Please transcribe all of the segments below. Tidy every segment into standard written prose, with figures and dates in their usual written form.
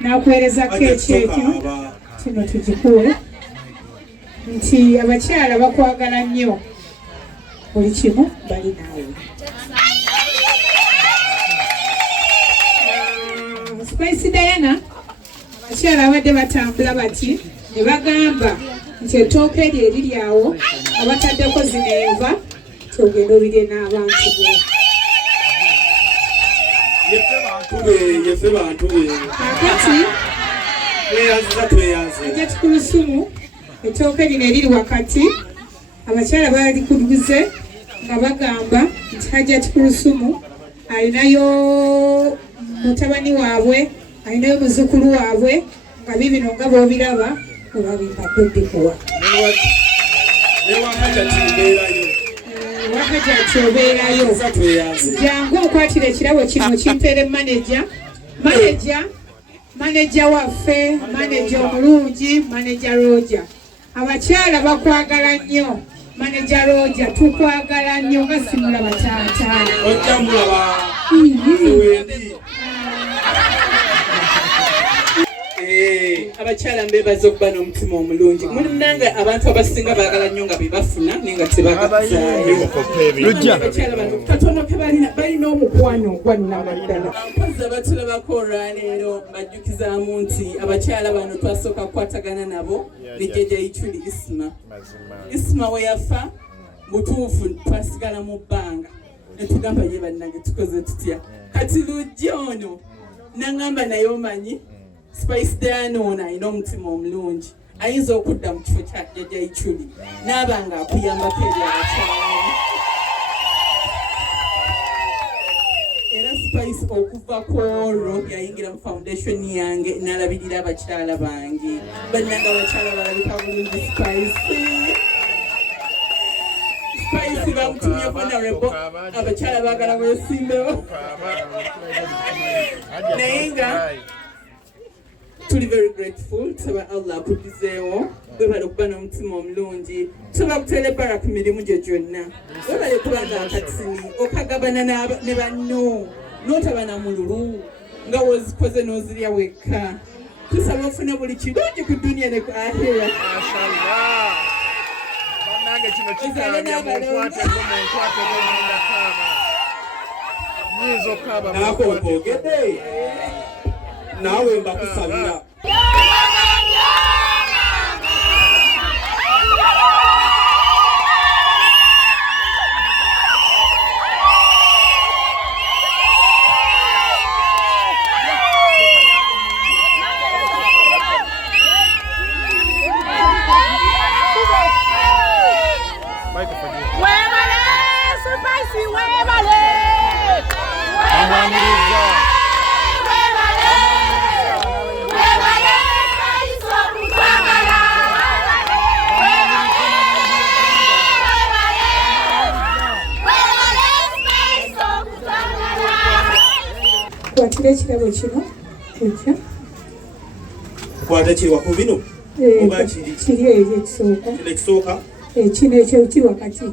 nakuweereza keeki kino tugikuwe nti abakyala bakwagala nnyo buli kimu bali naawe. Spice Diana abakyala abadde batambula bati ne bagamba nti ettooke eryo eriri awo abataddeko zino enva togenda obirye n'abantu bo. Yefe bantu be kakati Hajjati Kulusumu ettooke lino eriri wakati abakyala balikuguze nga bagamba nti Hajjati Kulusumu alinayo mutabani waabwe alinayo muzzukulu waabwe nga bibino nga b'obiraba olabimpadde obbikuwa Hajjati obeerayo jangu okwatira ekirabo kino kimpeere maneja waffe maneja omulungi maneja Roja. Abakyala bakwagala nnyo maneja Roja, tukwagala nnyo nga simulaba taata ojja mulaba abakyala mbebaza okuba n'omutima omulungi. Munnanga abantu abasinga baagala nnyo nga bebafuna naye nga tebagazaayo. Abakyala bano katono ke balina omukwano ogwannama ddala. Mpozi abatulabako olwaleero mbajjukizaamu nti abakyala bano twasooka kukwatagana nabo ne jjajja Ichuli Isma we yafa mutuufu twasigala mu bbanga ne tugamba ye bannange tukoze tutya. Kati lujja ono n'aŋŋamba naye omanyi Spice Diana ono alina omutima omulungi ayinza okudda mu kifo kya jjajja Ichuli n'aba nga akuyambako eri abakyala. Era Spice okuva ku olwo yayingira mu foundation yange n'alabirira abakyala bange. Bannanga abakyala balabika bulungi Spice bamutumye vulnerable abakyala baagala bwesimbewo naye nga tuli very grateful tusaba Allah akuddizeewo webale okuba n'omutima omulungi tuba kuteera ebbala ku mirimu gyo gyonna webale kubanga akatini okagabana ne banno n'otaba na mululu nga wozikoze n'ozirya wekka. Tusaba ofune buli kirungi ku duniya ne ku ahera. nakoogedde naawe mbakusabira kwatira ekirabo kino ekyo kwata kiri waku bino oba kiri ekisooka ekisooka kino ekyo kiri wakati.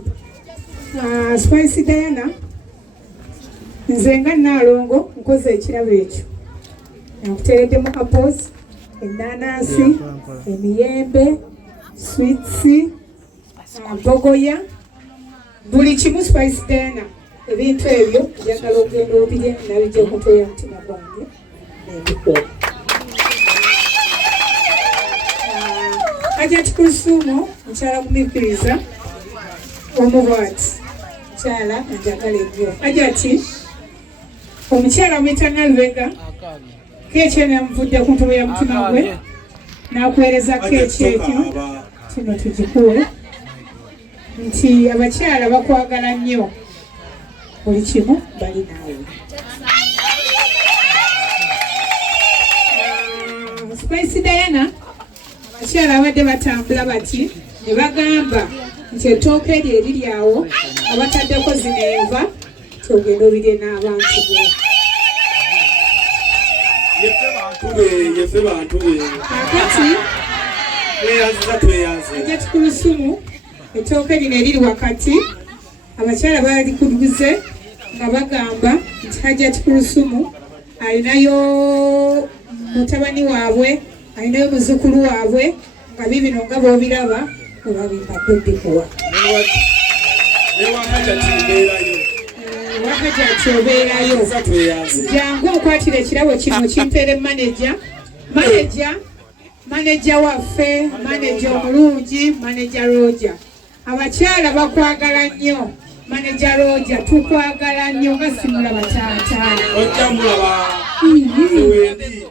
Spice Diana nze nga Naalongo nkoze ekirabo ekyo nakuteereddemu apples, ennaanansi, emiyembe, sweets, bogoya, buli kimu Spice Diana. Ebintu ebyo njagala ogenda obirye nabijja okutooya mutima gwange nembikuwa. Hajjati Kulusumu mukyala kumikiriza omubwati mukyala njagala ennyo. Hajjati omukyala mwita Nalubega keeki eno yamuvudde ku ntobo ya mutima gwe nakuweereza keeki ekyo kino tugikuwe nti abakyala bakwagala nnyo buli kimu bali naawe. Spice Diana abakyala abadde batambula bati ne bagamba nti ettooke eryo eriri awo abataddeko zino enva togenda obirye n'abantu bo. yefe bantu be kakati Hajjati Kulusumu ettooke lino eriri wakati abakyala balikuguze nga bagamba nti Hajjati Kulusumu alinayo mutabani waabwe, alinayo muzzukulu waabwe, nga bibino nga b'obiraba olabimbaddodikuwa Wahajati obeerayo. Jangu okwatira ekirabo kino kimpeere maneja waffe, maneja omulungi, maneja Roja. Abakyala bakwagala nnyo. Maneja Roja tukwagala nnyo nga simulaba taata. Ojja mulaba wendi.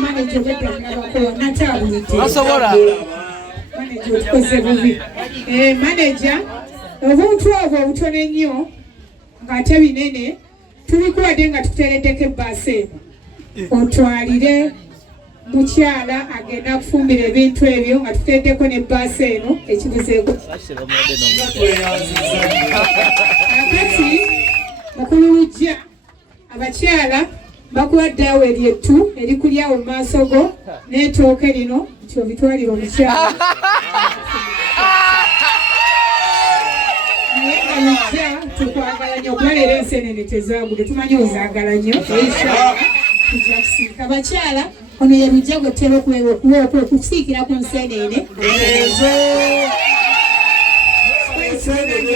Maneja obedda mulabako natabulidde. Asobola. Maneja otukoze bubi. Maneja obuntu obwo obutono ennyo ng'ate binene tubikuwadde nga tuteereddeko ebbaasa eno otwalire mukyala agenda kufumbira ebintu ebyo nga tuteereddeko n'ebbaasa eno ekiguzeeko akati mukulu lujja abakyala bakuwadde awo eryettu erikulyawo mu maaso go n'etooke lino nti obitwalire omukyala tukwagala nnyo okuba leero enseenene tezaagudde tumanyi ozaagala nnyo tujja kusiika abakyala ono ye lujja gwetera okusiikira ku nseenene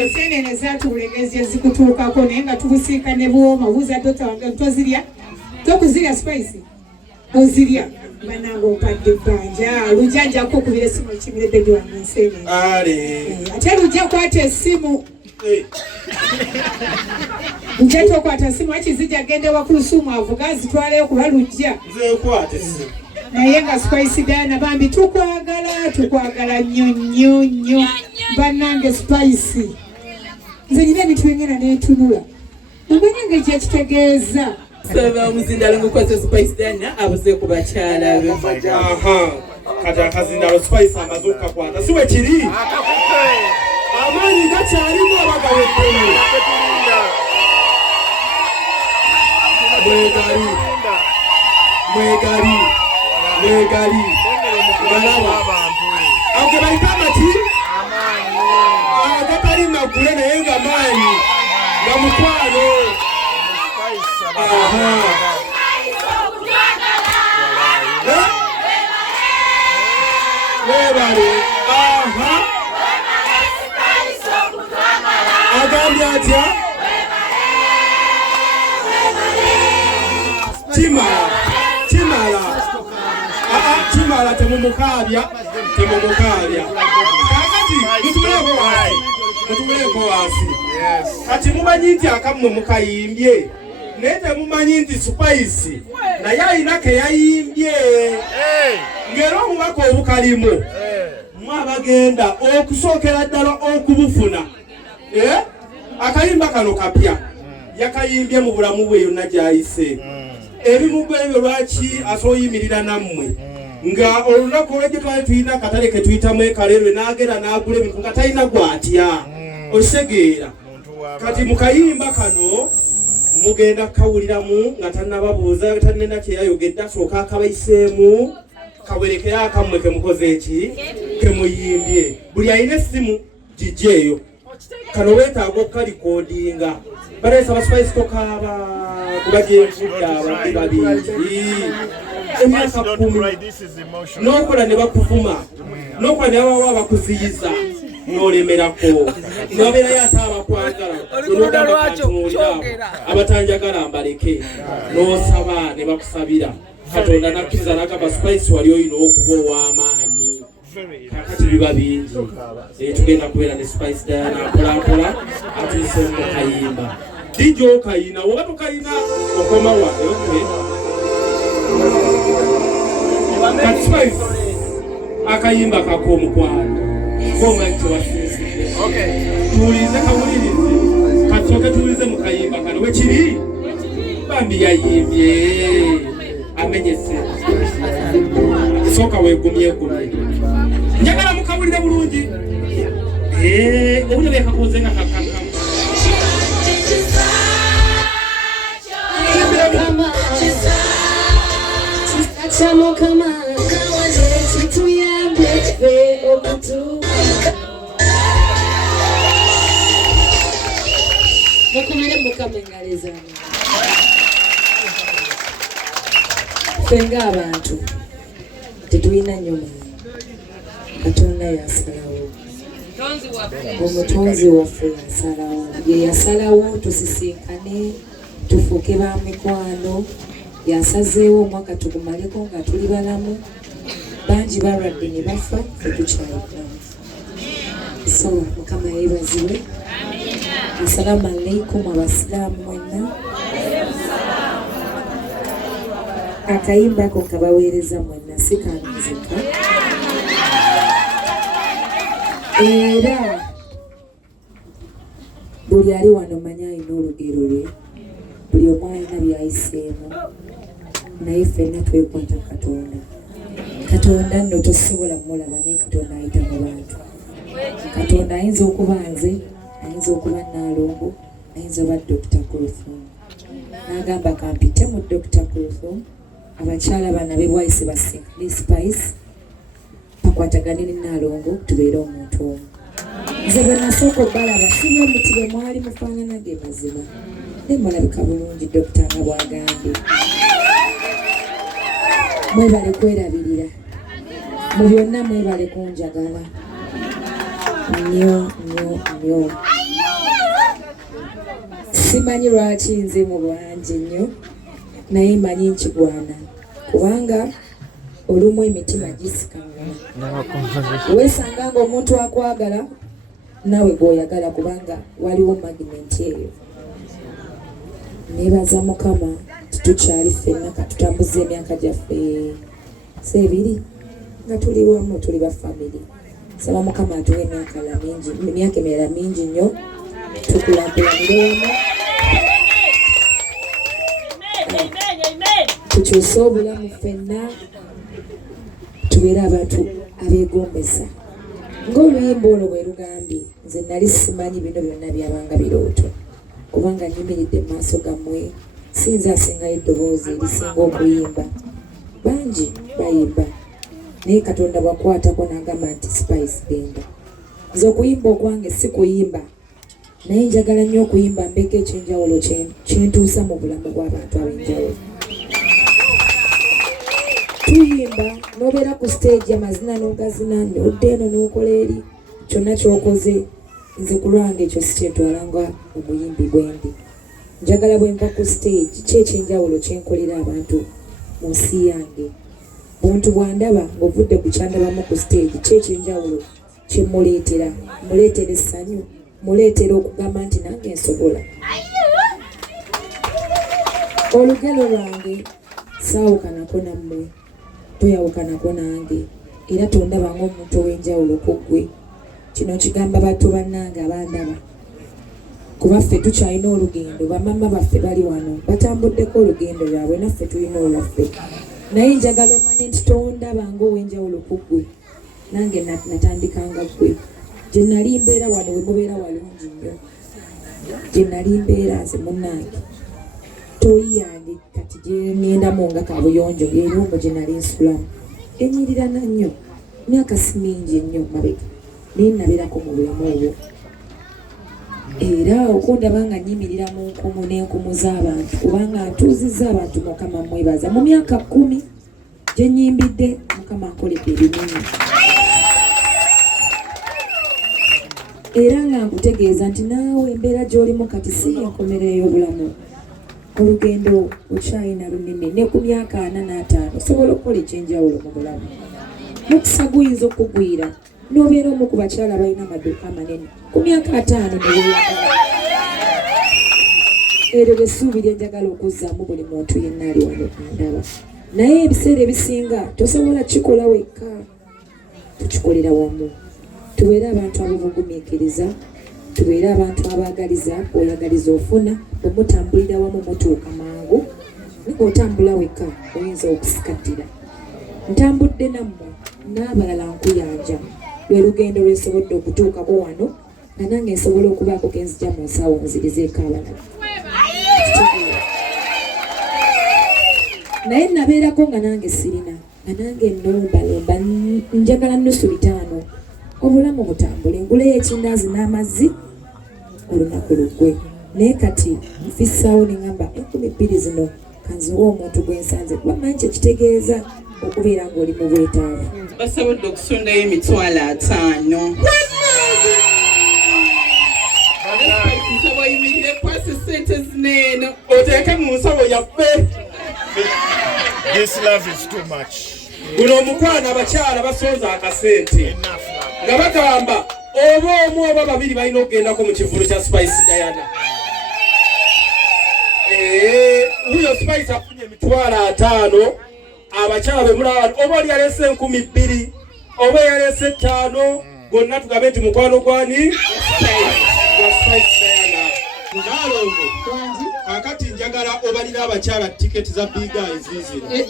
enseenene zatuulegezi ezikutuukako naye nga tubusiika ne buwooma obuuza dota wange tozirya tokuzirya spice ozirya bananga ompadde ebbanja lujja njako okubira essimu ekibiredde wange enseenene ate lujja kwata essimu Lujja tokwata essimu akizijja agende wakulusumu avuga zitwaleyo kuba lujja naye nga Spice Diana bambi tukwagala nnyo bannange Spice nze nyina ebintu byengenda neetunula omanye nga ekyekitegeeza saba omuzindalo ngukwasa Spice Diana abuze ku bakyala be kati akazindalo Spice amaze okukakwata si we kiri amaanyi gakyalimu abagaweddemu mwegali balaba ago bayita amati agatali magule naye nga maanyi nga mukwano webale agambye atya kimala temumukaabya kakati mutuleko wasi kati mumanyi nti akammwe mukayimbye naye temumanyi nti Spice naye alina ke yayimbye ng'era omubaka obukalimu mwabagenda okusookera ddala okubufuna akayimba kano kapya yakayimbye mu bulamu bwe yonna gy'ayise ebimu gwebyo lwaki asoyimirira nammwe nga olunaku olwegye twali tulina akatale ke tuyitamu ekalelwe n'agenda n'agula ebintu nga talina gwatya okitegeera kati mu kayimba kano mugenda kukawuliramu nga tannababuuza tanena kyeyayogedde asooka akabayiseemu kawerekeyo akammwe kemukoze eki kemuyimbye buli alina essimu gijja eyo kano weetaaga okukalikoodinga baleesa Spice tokaaba kuba gyenvudde abadde babingi emyaka 10 n'okola ne bakuvuma n'okola ne babawa bakuziyiza n'olemerako n'abeerayo ate abakwagala olwogabakantunuuliraabo abatanjagala mbaleke n'osaba ne bakusabira Katonda nakkiriza n'agamba Spice wali oyina okuba ow'amaanyi kakati biba bingi tugenda kubeera ne Spice Diana mpolampola atuyise mu kayimba dijja okayina oba tokayina okoma wange kati Spice akayimba kako omukwano komanyi tewasiisidde tuwulirize kawulirize katusooke tuwulirize mu kayimba kano wekiri bambi yayimbye amenyese sooka weegumyegumye njagala mukawulire bulungi obudde bekakuuze nga kakakamu mukomere mukama engalo tuweereza fenga abantu tetulina nnyo Katonda yasalawo omutonzi waffe yasalawo ye yasalawo tusisinkane tufuuke ba mikwano yasazeewo omwaka tugumaleko nga tuli balamu bangi balwadde ne bafa fe tukyalinamu so mukama yeebazibwe assalamu alaikum abasiraamu mwenna akayimba ako kabaweereza mwenna si kanzika era buli ali wano manya alina olugero lwe buli omu alina byayiseemu naye ffenna twekwata Katonda nno tosobola mulaba naye Katonda ayita mu bantu Katonda ayinza okuba nze ayinza okuba Naalongo ayinza oba Dr. Kulthum n'agamba kampite mu Dr. Kulthum abakyala bana bebwayise basinkane Spice bakwatagane ne Naalongo tubeere omuntu omu nze bwe nasooka obbalaba siba omuti bwe mwali mufaanana ge mazima naye mulabika bulungi Dr. nga bw'agambye mwebale kwerabirira mu byonna mwebale kunjagala nnyo simanyi lwaki nze mu lwangi nnyo naye manyi nkigwana kubanga olumu emitima gisikangana weesanga nga omuntu akwagala nawe gw'oyagala kubanga waliwo magimenti eyo neebaza Mukama tukyali ffenna katutambuza emyaka gyaffe seebiri nga tuli wamu tuli ba family saba Mukama atuwe emyaka emirala mingi nnyo tukulakulanire wamu tukyuse obulamu ffenna tubeere abantu abeegombesa ng'oluyimba olwo bwe lugambye nze nali simanyi bino byonna byabanga birooto kubanga nyimiridde mu maaso gammwe sinza asingayo eddoboozi erisinga okuyimba bangi bayimba naye Katonda bwakwatako n'agamba nti Spice genda nze okuyimba okwange si kuyimba naye njagala nnyo okuyimba mbeko ekyenjawulo kyentuusa mu bulamu bw'abantu ab'enjawulo tuyimba n'obeera ku stage amazina n'ogazina n'odda eno n'okola eri kyonna ky'okoze nze ku lwange ekyo si kyentwalanga omuyimbi bwendi njagala bwe nva ku stage kyekyenjawulo kyenkolera abantu mu nsi yange omuntu bw'andaba ng'ovudde ku kyandabamu ku stage kyekyenjawulo kyemuleetera muleetera essanyu muleetera okugamba nti nange nsobola olugero lwange saawukanako nammwe toyawukanako nange era tondaba ng'omuntu ow'enjawulo ku ggwe kino kigamba bato bannange abandaba kuba ffe tukyalina olugendo bamama baffe bali wano batambuddeko olugendo lwabwe naffe tulina olwaffe naye njagala omanye nti tondaba ng'ow'enjawulo ku ggwe nange natandikanga ggwe gye nali mbeera wano we mubeera walungi nnyo gye nali mbeera nze munnange toyi yange kati gye ngendamu nga kabuyonjo yerumbo gye nali nsulamu enyirirana nnyo myaka si mingi ennyo mabega naye nabeerako mu bulamu obwo era okundaba nga nyimirira mu nkumu n'enkumu z'abantu kubanga ntuuzizza abantu Mukama mwebaza mu myaka 10 gye nnyimbidde Mukama nkoledde ebinene era nga nkutegeeza nti naawe embeera gy'olimu kati si enkomerero y'obulamu olugendo okyalina lunene ne ku myaka 45 osobola okukola ekyenjawulo mu bulamu mukisa guyinza okugwira n'obeera omu ku bakyala balina amaduuka amanene ku myaka 5 neweeyagala eryo byesuubi lyenjagala okuzzaamu buli muntu yenna ali wano andaba naye ebiseera ebisinga tosobola kikola wekka tukikolera wamu tubeere abantu ababugumiikiriza tubeere abantu abaagaliza oyagaliza ofuna bwe mutambulira wamu mutuuka mangu ng'otambula wekka oyinza okusikatira ntambudde nammwe n'abalala nkuyanja lwe lugendo lwesobodde okutuukako wano nga nange nsobola okubaako kenzija mu nsaawo nzirizeeko abalala naye nabeerako nga nange sirina nga nange nnombalomba njagala nnusu 5 obulamu butambule nguleyo ekindaazi n'amazzi olunaku luggwe naye kati nfissaawo ne ŋŋamba 12 zino kanziwa omuntu gwe nsanze kuba manyi kyekitegeeza okubeera ng'oli mu bwetaavu. Basobodde okusundayo $5,000. Nsaba oyimirire kwasa ssente zineeno oteeke mu nsawo yaffe. This love is too much. Guno omukwana abakyala basooza akasente nga bagamba oba omu oba babiri balina okugendako mu kivulu kya Spice Diana. Huyo Spice afunye $5,000. Abakyala be mulaba oba oli yalese 2,000 oba yalese 5 gonna tugabe nti mukwano gwani Spice Diana. Nalongo kakati njagala obalira abakyala tiketi za Big Eyes zizino.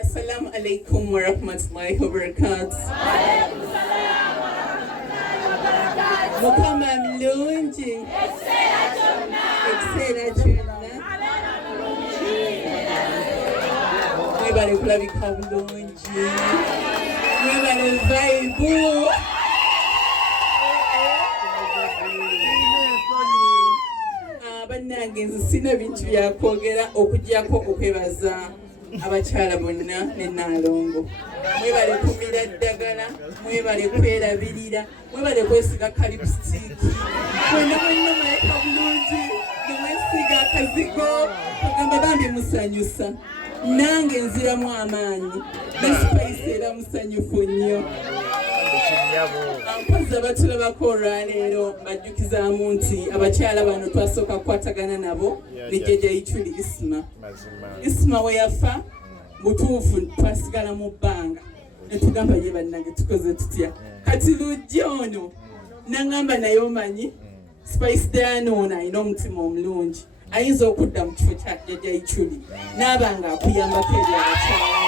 Assalamu alaikum wa rahmatullahi wa barakatuh. Mukama mlungi. Ekiseera kyonna. Mwebale kulabika bulungi. Mwebale vibe. Bannange nze sina bintu byakwogera okuggyako okwebaza abakyala bonna ne Nalongo. Mwebale kumira ddagala, mwebale kwerabirira, mwebale kwesiga kalipsitiiki. Mwena mwenna mayeka bulungi, nemwesiga akazigo, kugamba bambi musanyusa. Nange nziramu amaanyi, ne Spice era musanyufu nnyo. Mpozi abatulabako olwaleero mbajjukizaamu nti abakyala bano twasooka kukwatagana nabo ne Jjajja Ichuli Isma we yafa butuufu twasigala mu bbanga ne tugamba ye bannange tukoze tutya. Kati lujja ono naŋŋamba naye omanyi Spice Diana ono alina omutima omulungi, ayinza okudda mu kifo kya Jjajja Ichuli n'aba nga akuyambako eri abakyala.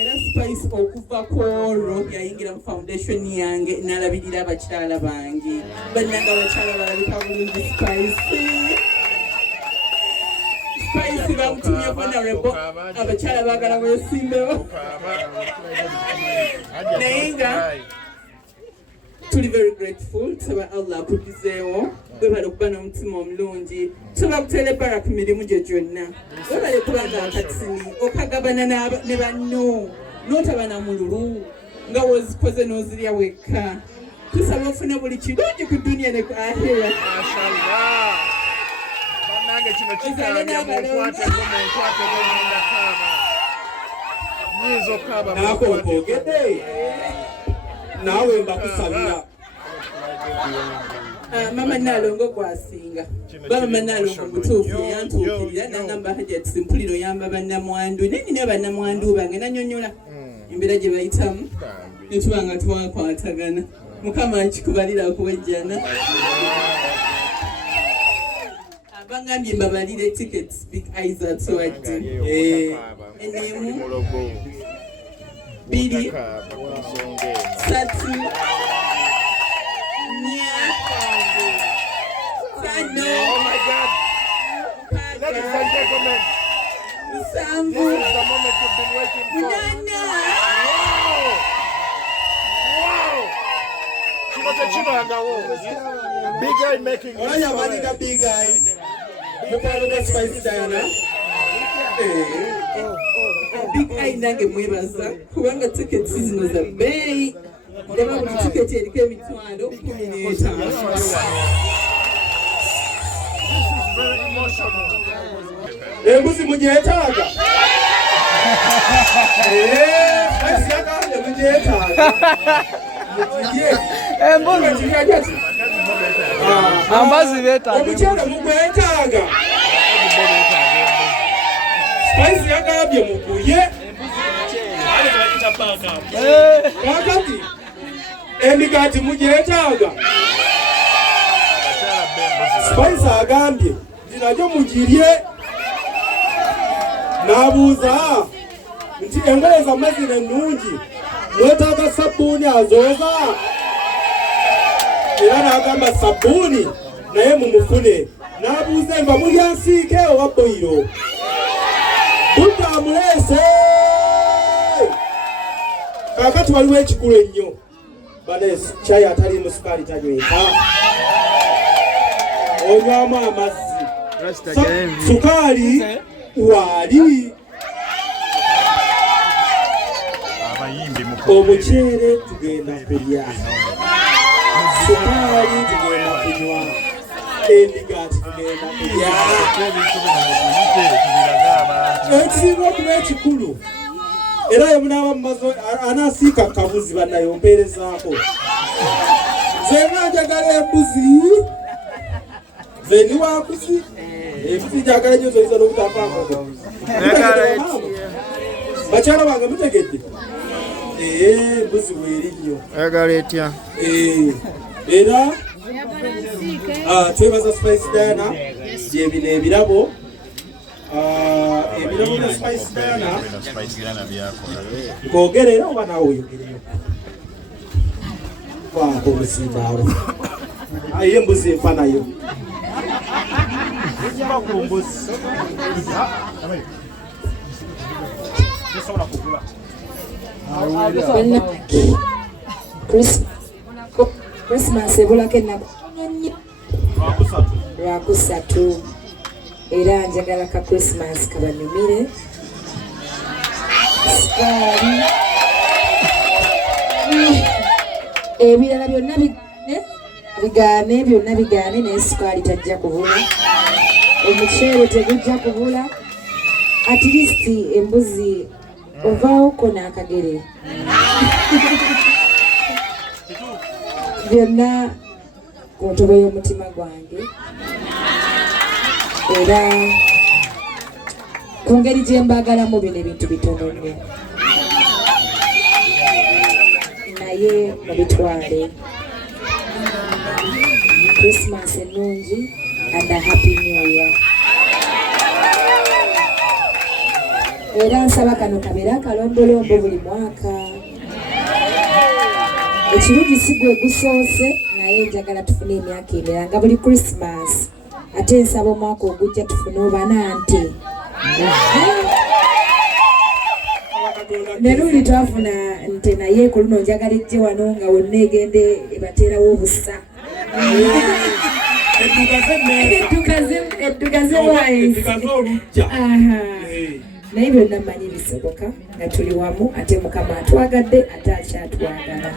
Era Spice okuva ku olwo yayingira mu foundation yange n'alabirira abakyala bange. Bannange abakyala balabika bulungi Spice bamutumye honorable, abakyala baagala weesimbewo. Naye nga tuli very grateful tusaba Allah akuddizeewo, webale okuba n'omutima omulungi, tusobola kuteera ebbala ku mirimu gye gyonna, webale kubanga akatini okagabana ne banno n'otaba na mululu nga wozikoze n'ozirya wekka. Tusaba ofune buli kirungi ku duniya ne ku ahera. Bannange kino kigambye munkwate ng'omunda kaaba. Nyinza okukaaba Nako okwogedde naawe mbakusabira. Mama Nalongo gwasinga. Mama Nalongo mutuufu yantuukirira n'agamba Hajati mpulira oyamba bannamwandu. Nennina bannamwandu bange nanyonyola embeera gye bayitamu ne tuba nga twakwatagana. Mukama nkikubalira okuwejjana. Bangambye mbabalire tickets Big Eyes atuwadde. Enemu 2 3 4 Oh my God! Ladies and gentlemen, Sambu. this is the moment you've been waiting for. Wow! Wow! Kino tekibangawo. Big Eye making Olaya abalinga Big Eye mukwano gwa Spice Diana. Big Eye nange mwebaza kubanga tickets zino za bbeeyi. Ndaba buli ticket eriko $15,000. very emotional. Embuzi mugyetaaga. Spice yagambye mugyetaaga. Embuzi ambazi beetaaga. Omukyala mugwetaaga. Spice yagambye muguye. Kakati emigaati mugyetaaga Spice agambye nti nagyo mugirye n'abuuza nti engoye zammwe zino ennungi mwetaaga sabbuuni azooza era n'agamba sabbuuni naye mumufune n'abuuza enva mulya nsiike owa boyiro budde amuleese kaakati waliwo ekikulu ennyo baneesi kyayi ataliimu sukaali tanyweka onywamu amazzi sukaali waali omuceere tugenda kulya sukaali tugenda kunywa endigaati tugenda kulya ekisinga okuba ekikulu era yemunaaba mumazo anaasiika kabuzi bannayo mpeerezaako zenna njagala embuzi zeni wakuzi embuzi njagala nyo zoyiza n'obutafaako bakyala bange mutegedde embuzi bweri nnyo ayagala etya era twebaza Spice Diana gyebino ebirabo ebirabo bya Spice Diana ng'ogera era oba naawe oyogereyo faako omusindaalo aye embuzi enfa nayo Christmas ebulako ennaku lwakusatu era njagala ka Christmas kabanyumire sikaali ebirala byonna bigaane byonna bigaane naye sikaali tajja kubula omuceere tegujja kubula at least embuzi ovaako n'akagere byonna ku ntobo y'omutima gwange era ku ngeri gye mbaagalamu bino ebintu bitono nnyo naye mubitwale Christmas ennungi and a happy new year. Era nsaba kano kabeera akalombolombo buli mwaka. Ekirungi si gwe gusoose naye njagala tufune emyaka emirala nga buli Christmas. Ate nsaba omwaka ogujja tufune oba nante. Neruli twafuna nte naye ku luno njagala ejje wano nga wonna egende ebateerawo obusa. Edduka z'ewayinsi. Naye byonna mmanyi bisoboka nga tuli wamu ate Mukama atwagadde ate akyatwagala.